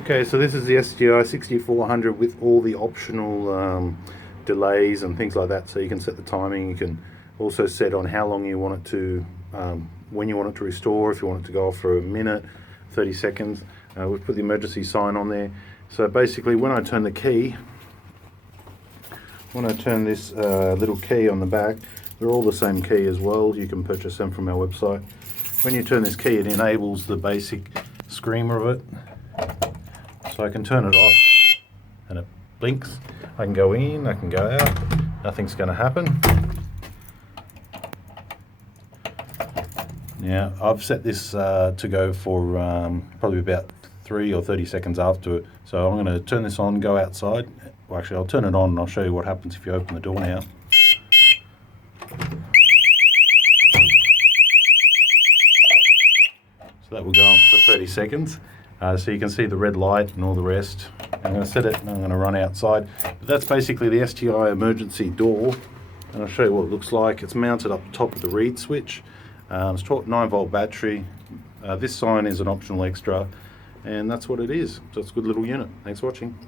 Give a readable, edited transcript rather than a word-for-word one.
Okay, so this is the STI 6400 with all the optional delays and things like that. So you can set the timing. You can also set on how long you want it to, when you want it to restore. If you want it to go off for a minute, 30 seconds. We've put the emergency sign on there. So basically, when I turn the key, when I turn this little key on the back, they're all the same key as well. You can purchase them from our website. When you turn this key, it enables the basic screamer of it. So I can turn it off and it blinks. I can go in, I can go out, nothing's going to happen. Now I've set this to go for probably about 3 or 30 seconds after it. So I'm going to turn this on, go outside. Well, actually I'll turn it on and I'll show you what happens if you open the door now. So that will go on for 30 seconds. So you can see the red light and all the rest. I'm going to set it and I'm going to run outside. But that's basically the STI emergency door. And I'll show you what it looks like. It's mounted up top of the reed switch. It's 9-volt battery. This sign is an optional extra. And that's what it is. So it's a good little unit. Thanks for watching.